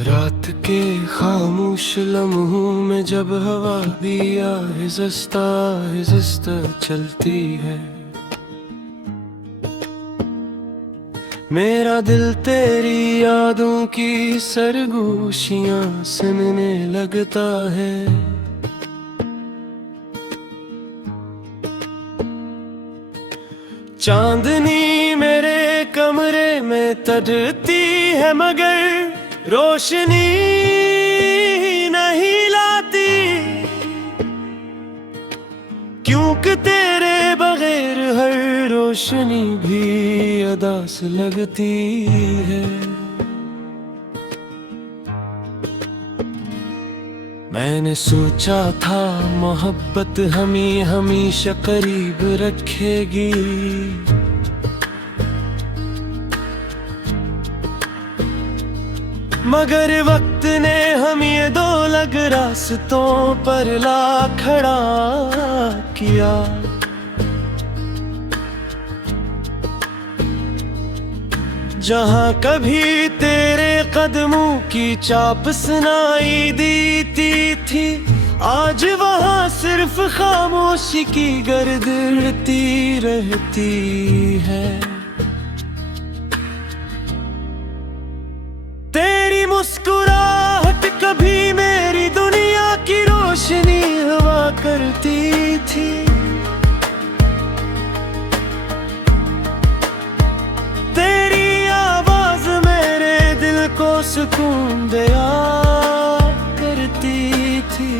रात के खामोश लम्हों में जब हवा भी आहिस्ता आहिस्ता चलती है, मेरा दिल तेरी यादों की सरगोशियां सुनने लगता है। चांदनी मेरे कमरे में तड़ती है मगर रोशनी नहीं लाती, क्योंकि तेरे बगैर हर रोशनी भी अदास लगती है। मैंने सोचा था मोहब्बत हमें हमेशा करीब रखेगी, मगर वक्त ने हम ये दो अलग रास्तों पर ला खड़ा किया। जहाँ कभी तेरे कदमों की चाप सुनाई देती थी, आज वहाँ सिर्फ खामोशी की गर्द उड़ती रहती है। तेरी मुस्कुराहट कभी मेरी दुनिया की रोशनी हुआ करती थी, तेरी आवाज मेरे दिल को सुकून दिया करती थी।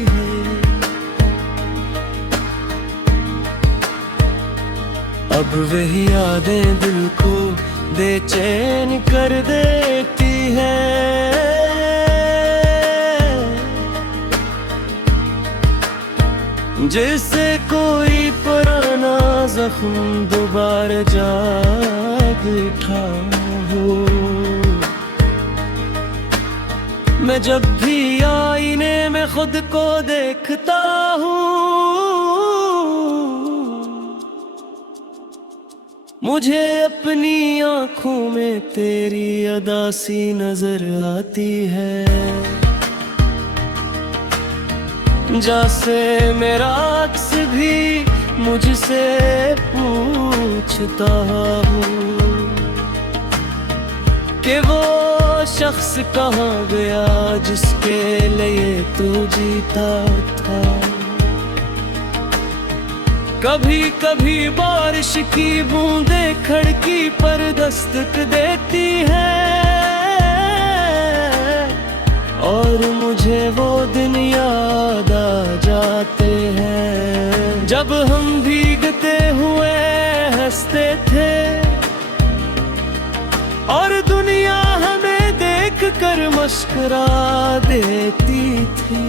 अब वही यादें दिल को बेचैन कर देती है, जैसे कोई पुराना जख्म दोबारा जाग उठा हो। मैं जब भी आईने में खुद को देखता हूँ, मुझे अपनी आँखों में तेरी अदासी नजर आती है। जैसे मेरा अक्स भी मुझसे पूछता हो कि वो शख्स कहाँ गया जिसके लिए तू जीता था। कभी कभी बारिश की बूंदें खिड़की पर दस्तक देती है, और मुझे वो दिन याद आ जाते हैं जब हम भीगते हुए हंसते थे, और दुनिया हमें देख कर मुस्कुरा देती थी।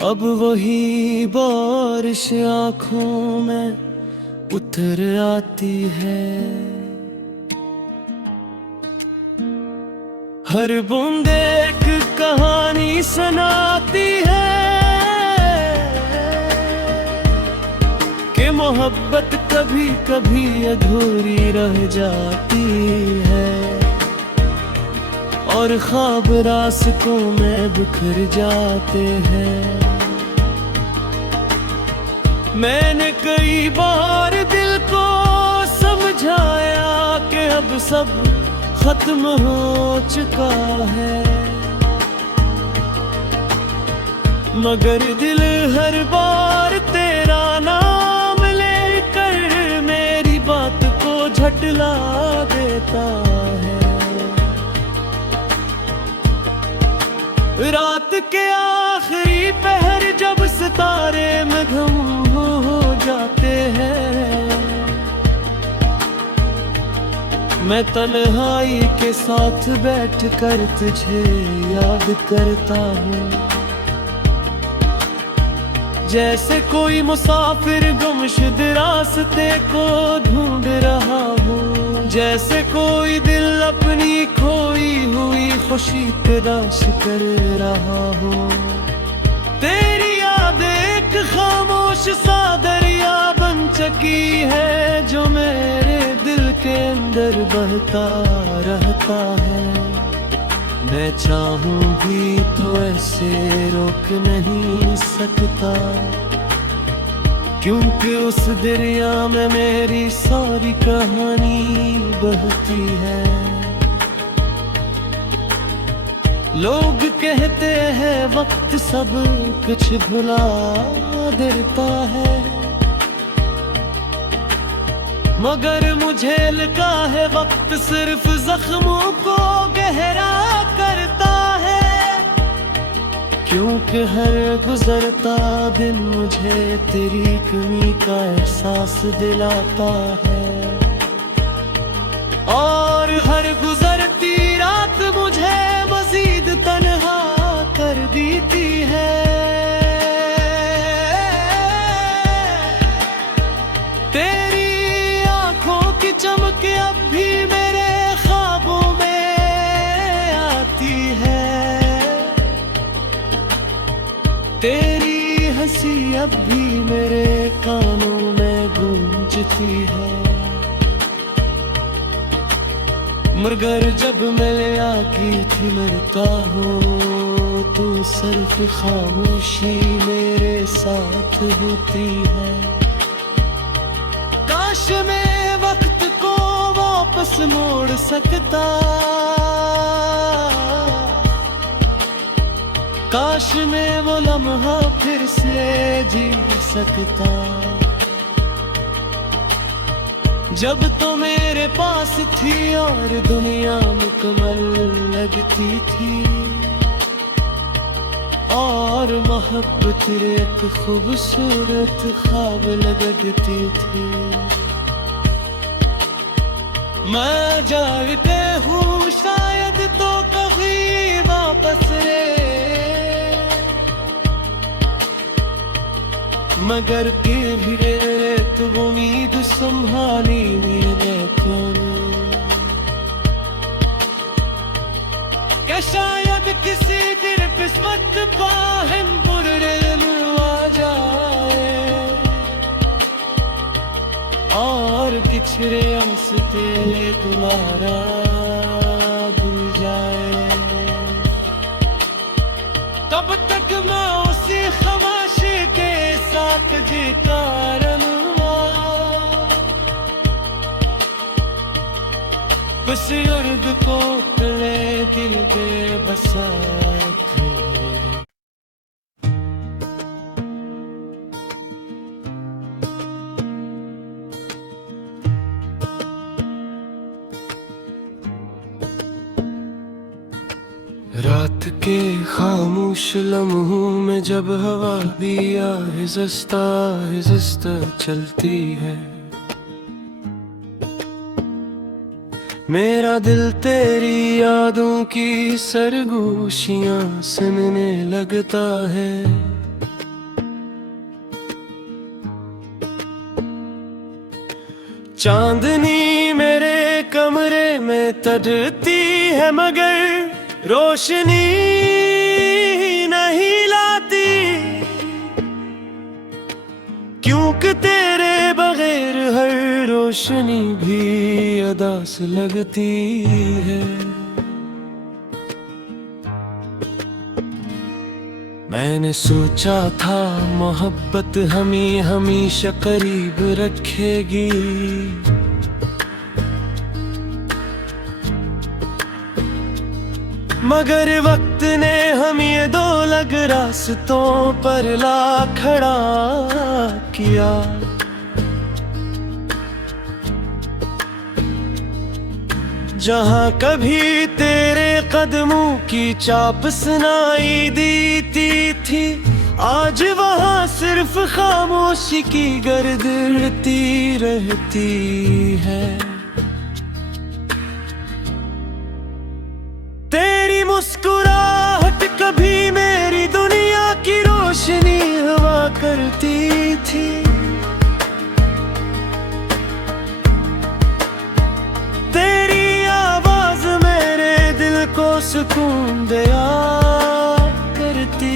अब वही बारिश आँखों में उतर आती है, हर बूंद एक कहानी सुनाती है कि मोहब्बत कभी कभी अधूरी रह जाती है, और ख्वाब रास्तों में बिखर जाते हैं। मैंने कई बार दिल को समझाया कि अब सब खत्म हो चुका है, मगर दिल हर बार तेरा नाम लेकर मेरी बात को झटला देता है। रात के आखिरी पहर जब सितारे मगहम हो जाते हैं, मैं तन्हाई के साथ बैठकर तुझे याद करता हूँ। जैसे कोई मुसाफिर गुमशुद रास्ते को ढूंढ रहा हूँ, जैसे कोई दिल अपनी खोई हुई खुशी तलाश कर रहा हूँ। तेरी याद एक खामोश सा दरिया बन चुकी है जो मेरे दिल के अंदर बहता रहता है। मैं चाहूं भी तो ऐसे रोक नहीं सकता, क्योंकि उस दरिया में मेरी सारी कहानी बहती है। लोग कहते हैं वक्त सब कुछ भुला देता है, मगर मुझे लगा है वक्त सिर्फ जख्मों को गहरा करता है, क्योंकि हर गुजरता दिन मुझे तेरी कमी का एहसास दिलाता है, और हर गुजरती रात मुझे मजीद तन्हा कर देती है। चमक अब भी मेरे ख्वाबों में आती है, तेरी हंसी अब भी मेरे कानों में गूंजती है, मगर जब मैं आगे थी मरता हूँ तू सिर्फ खामोशी मेरे साथ होती है। काश मैं वक्त को वापस मोड़ सकता, काश मैं वो लम्हा फिर से जी सकता, जब तो मेरे पास थी और दुनिया मुकम्मल लगती थी, और मोहब्बत एक खूबसूरत ख्वाब लगती थी। मैं जानते हूँ शायद तो कभी वापस रे, मगर फिर भी रे तू उम्मीद संभाली मेरे कोने, क्या शायद किसी दिन किस्मत पाहन बुरे आ जाए, और किछरे हंसते तुम्हारा भूल जाए, तब तक मैं उसी ख्वाहिश के साथ जीता रहूंगा, बस उर्द को तले दिल बेबसा। रात के खामोश लम्हों में जब हवा भी आहिस्ता आहिस्ता चलती है, मेरा दिल तेरी यादों की सरगोशियां सुनने लगता है। चांदनी मेरे कमरे में तड़ती है, मगर रोशनी नहीं लाती, क्योंकि तेरे बगैर हर रोशनी भी अदास लगती है। मैंने सोचा था मोहब्बत हमें हमेशा करीब रखेगी, मगर वक्त ने हम ये दो अलग रास्तों पर ला खड़ा किया। जहाँ कभी तेरे कदमों की चाप सुनाई देती थी, आज वहाँ सिर्फ खामोशी की गर्द उड़ती रहती है। तेरी मुस्कुराहट कभी मेरी दुनिया की रोशनी हुआ करती थी, तेरी आवाज मेरे दिल को सुकून दिया करती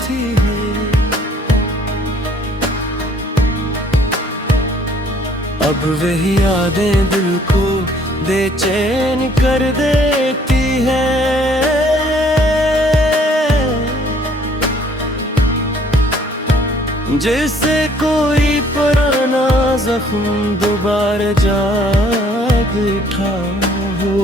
थी। अब वही यादें दिल को बेचैन कर देती है। जैसे कोई पुराना जख्म दोबारा जाग उठा हो।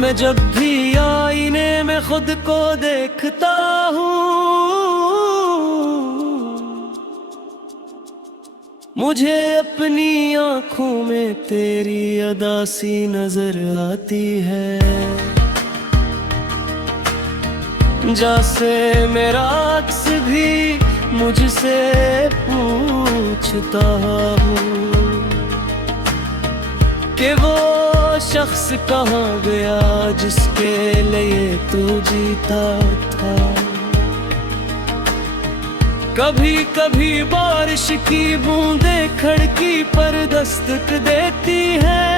मैं जब भी आईने में खुद को देखता हूँ, मुझे अपनी आँखों में तेरी अदा सी नजर आती है। जैसे मेरा अक्स भी मुझसे पूछता हूँ कि वो शख्स कहाँ गया जिसके लिए तू जीता था। कभी कभी बारिश की बूंदें खिड़की पर दस्तक देती है,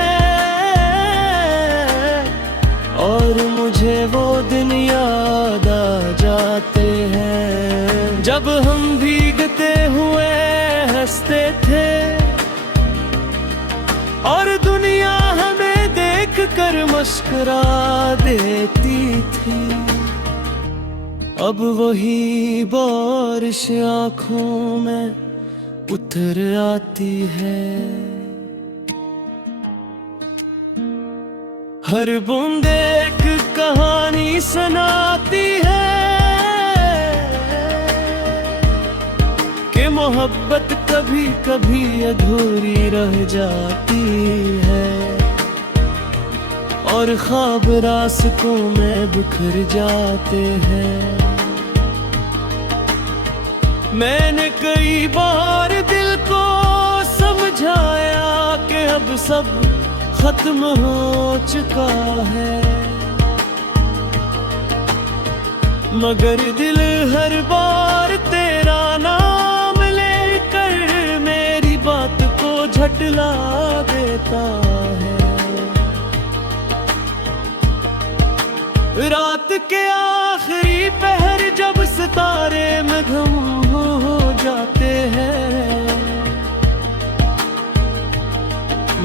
और मुझे वो दिन याद आ जाते हैं जब हम भीगते हुए हंसते थे और दुनिया हमें देख कर मुस्कुरा देती थी। अब वही बारिश आँखों में उतर आती है, हर बूंद एक कहानी सुनाती है कि मोहब्बत कभी कभी अधूरी रह जाती है और ख्वाब रास्तों में बिखर जाते हैं। मैंने कई बार दिल को समझाया कि अब सब खत्म हो चुका है, मगर दिल हर बार तेरा नाम लेकर मेरी बात को झटला देता है। रात के आखिरी पहर जब सितारे मगहम हो जाते हैं,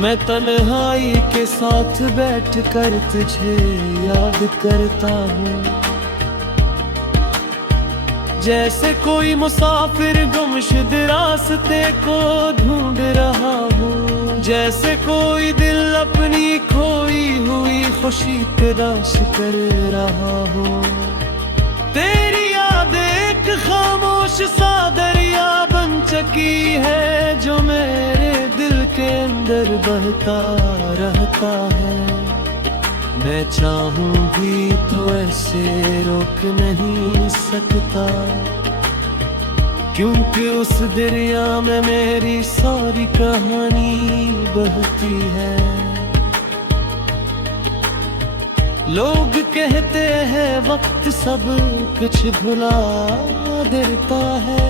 मैं तन्हाई के साथ बैठकर तुझे याद करता हूँ। जैसे कोई मुसाफिर गुमशुदा रास्ते को ढूंढ रहा हूँ, जैसे कोई दिल अपनी खोई हुई खुशी तलाश कर रहा हूँ। तेरी याद एक खामोश सा दरिया बन चुकी है जो मेरे दिल के अंदर बहता रहता है। मैं चाहूं भी तो ऐसे रोक नहीं सकता, क्योंकि उस दरिया में मेरी सारी कहानी बहती है। लोग कहते हैं वक्त सब कुछ भुला देता है,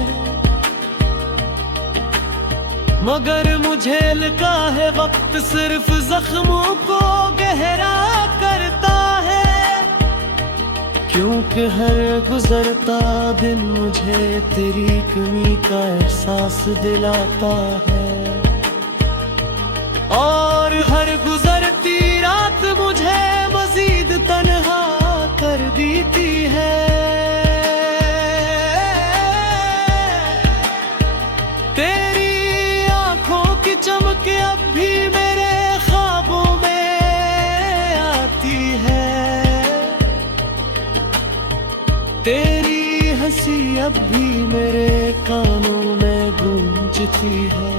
मगर मुझे लगा है वक्त सिर्फ जख्मों को गहरा करता है, क्योंकि हर गुजरता दिन मुझे तेरी कमी का एहसास दिलाता है, और हर गुजरती रात मुझे मजीद तन्हा कर देती है। चमक अब भी मेरे ख्वाबों में आती है, तेरी हंसी अब भी मेरे कानों में गूंजती है।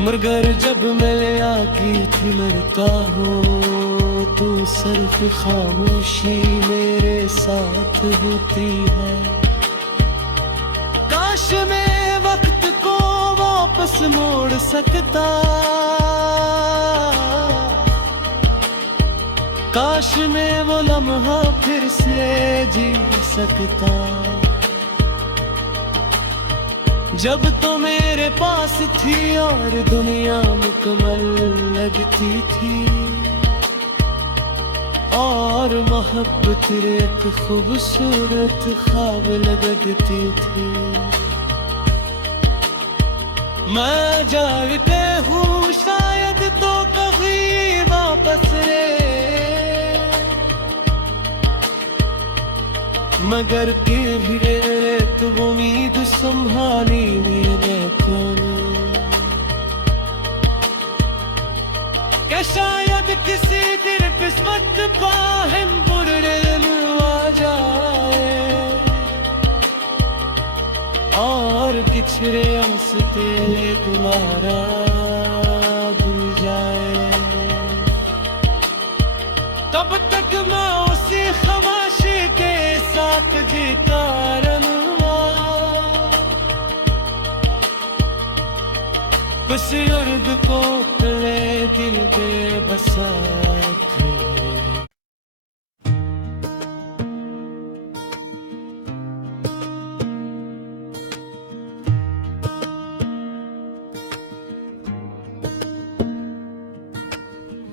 मगर जब मैं आगे थी मरता हूँ तो सिर्फ खामोशी मेरे साथ होती है। काश मैं वापस मोड़ सकता, काश मैं वो लम्हा फिर से जी सकता, जब तो मेरे पास थी और दुनिया मुकम्मल लगती थी, और मोहब्बत एक खूबसूरत ख्वाब लगती थी। मैं जानते हूँ शायद तो कभी वापस रे मगर फिर भी तो उम्मीद संभाली मेरे करो कि शायद किसी दिन किस्मत पाहम बुरे आ जाए और किचरे हंसते दोबारा भूल जाए। तब तक मैं उसी ख्वाहिश के साथ जीता रहूंगा, किसी उर्द को तले दिल बेबसा थे।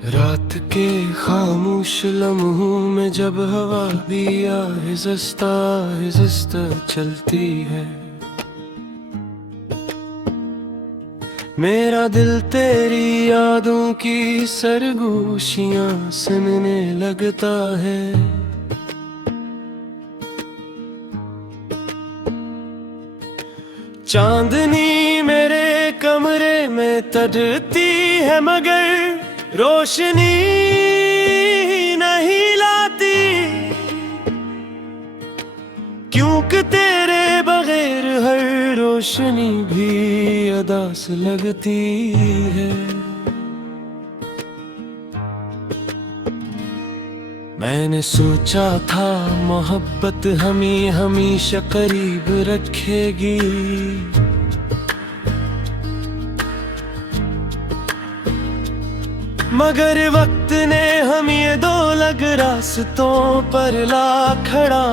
रात के खामोश लम्हों में जब हवा भी आहिस्ता आहिस्ता चलती है, मेरा दिल तेरी यादों की सरगोशियां सुनने लगता है। चांदनी मेरे कमरे में तड़ती है मगर रोशनी नहीं लाती, क्योंकि तेरे बगैर हर रोशनी भी अदास लगती है। मैंने सोचा था मोहब्बत हमें हमेशा करीब रखेगी, मगर वक्त ने हम ये दो अलग रास्तों पर ला खड़ा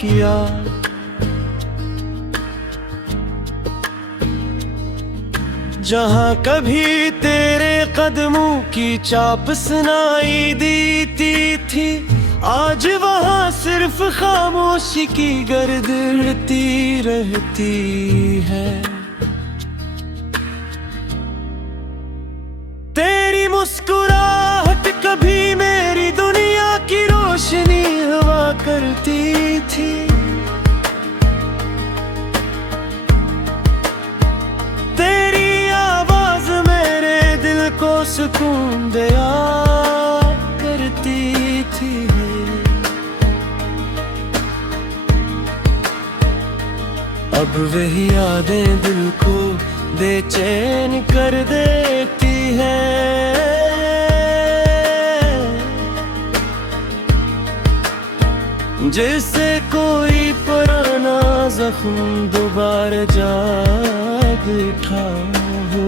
किया। जहाँ कभी तेरे कदमों की चाप सुनाई देती थी, आज वहाँ सिर्फ खामोशी की गर्द उड़ती रहती है। तेरी मुस्कुराहट कभी मेरी दुनिया की रोशनी हुआ करती थी, तेरी आवाज मेरे दिल को सुकून दिया करती थी। अब वही यादें दिल को बेचैन कर देती है, जैसे कोई पुराना जख्म दोबारा जाग उठा हो।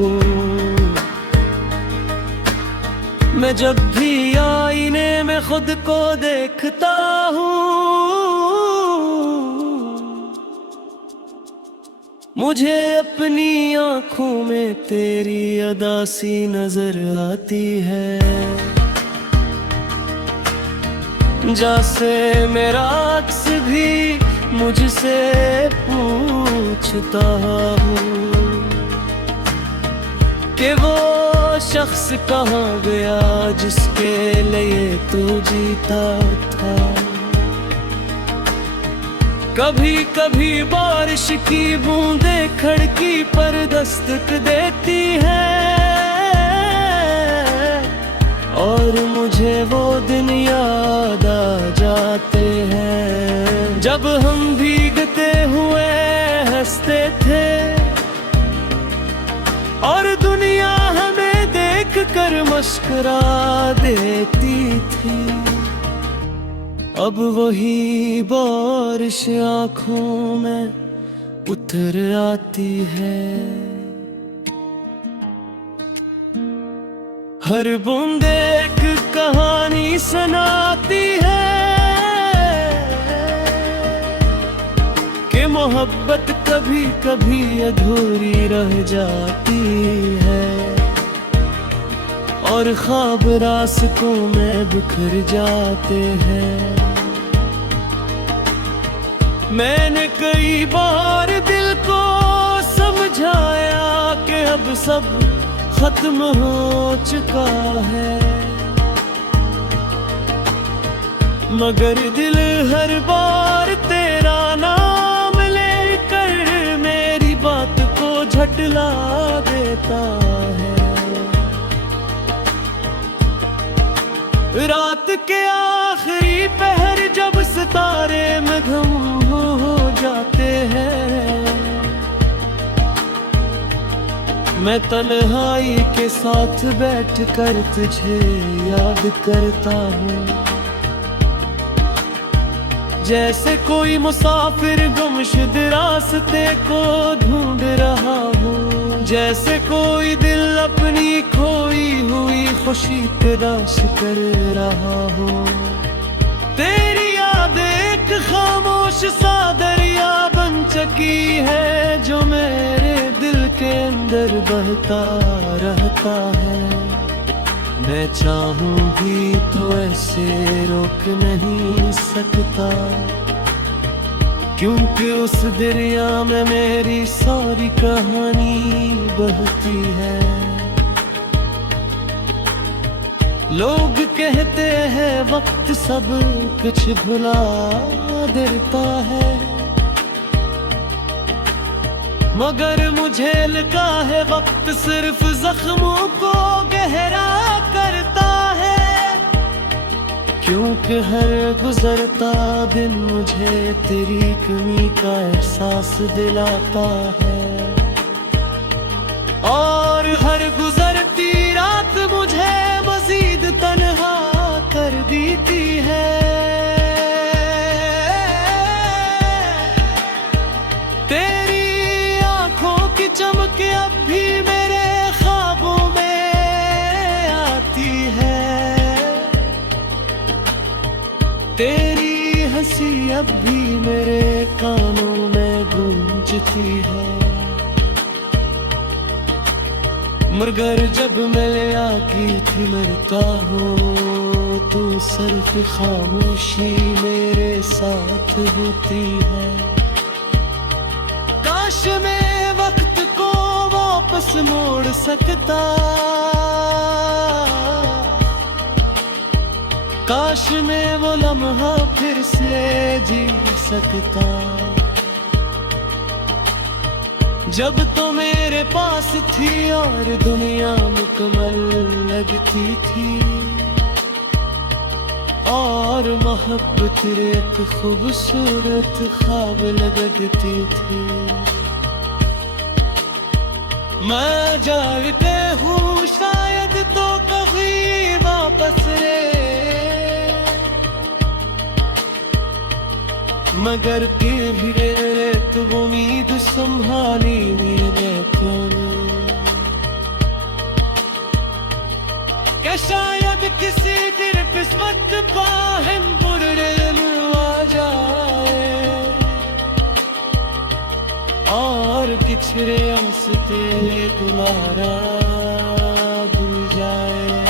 मैं जब भी आईने में खुद को देखता हूँ, मुझे अपनी आँखों में तेरी अदासी नजर आती है। जैसे मेरा अक्स भी मुझसे पूछता हो कि वो शख्स कहाँ गया जिसके लिए तू जीता था। कभी कभी बारिश की बूंदें खिड़की पर दस्तक देती है, और मुझे वो दिन याद आ जाते हैं जब हम भीगते हुए हंसते थे और दुनिया हमें देख कर मुस्कुरा देती थी। अब वही बारिश आँखों में उतर आती है, हर बूंद एक कहानी सुनाती है कि मोहब्बत कभी कभी अधूरी रह जाती है और ख्वाब रास्तों में बिखर जाते हैं। मैंने कई बार दिल को समझाया कि अब सब खत्म हो चुका है, मगर दिल हर बार तेरा नाम लेकर मेरी बात को झटला देता है। रात के आखिरी पहर जब सितारे मगहम हो जाते हैं, मैं तन्हाई के साथ बैठकर तुझे याद करता हूँ। जैसे कोई मुसाफिर गुमशुद रास्ते को ढूंढ रहा हूँ, जैसे कोई दिल अपनी खोई हुई खुशी तलाश कर रहा हूँ। तेरी याद एक खामोश सा दरिया बन चुकी है जो मेरे दिल के अंदर बहता रहता है। मैं चाहूं भी तो ऐसे रोक नहीं सकता, क्योंकि उस दरिया में मेरी सारी कहानी बहती है। लोग कहते हैं वक्त सब कुछ भुला देता है, मगर मुझे लगा है वक्त सिर्फ जख्मों को गहरा करता है। क्योंकि हर गुजरता दिन मुझे तेरी कमी का एहसास दिलाता है, और हर गुजरती रात मुझे मजीद तन्हा कर देती है। चमक अब भी मेरे ख्वाबों में आती है, तेरी हंसी अब भी मेरे कानों में गूंजती है। मगर जब मैं आगे थी मरता हूँ तू सिर्फ खामोशी मेरे साथ होती है। काश मैं वापस मोड़ सकता, काश मैं वो लम्हा फिर से जी सकता, जब तो मेरे पास थी और दुनिया मुकम्मल लगती थी, और मोहब्बत एक खूबसूरत ख्वाब लगती थी। मैं जानते हूँ शायद तो कभी वापस रे, मगर फिर भी रे तो उम्मीद संभाली मैंने क्या शायद किसी दिन किस्मत पाहम बुरे आ जाए, और किचरे हंसते तुम्हारा भूल जाए।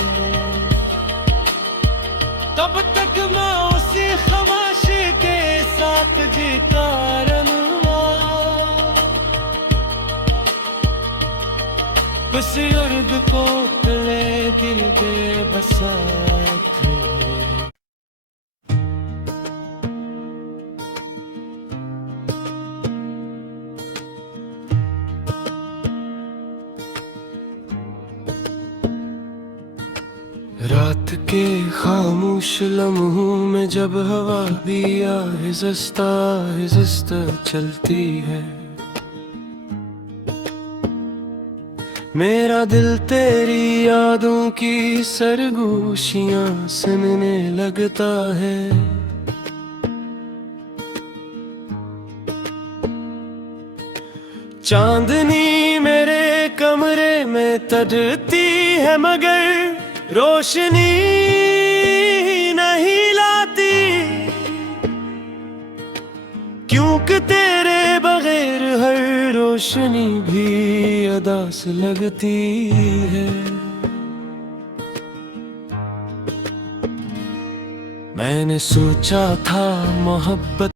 तब तक मैं उसी खामोशी के साथ जीता रहूंगा, किसी उर्द को तले दिल बेबसा रात के खामोश लम्हों में जब हवा भी आहिस्ता आहिस्ता चलती है, मेरा दिल तेरी यादों की सरगोशियां सुनने लगता है। चांदनी मेरे कमरे में तड़ती है मगर रोशनी नहीं लाती, क्योंकि तेरे बगैर हर रोशनी भी अदास लगती है। मैंने सोचा था मोहब्बत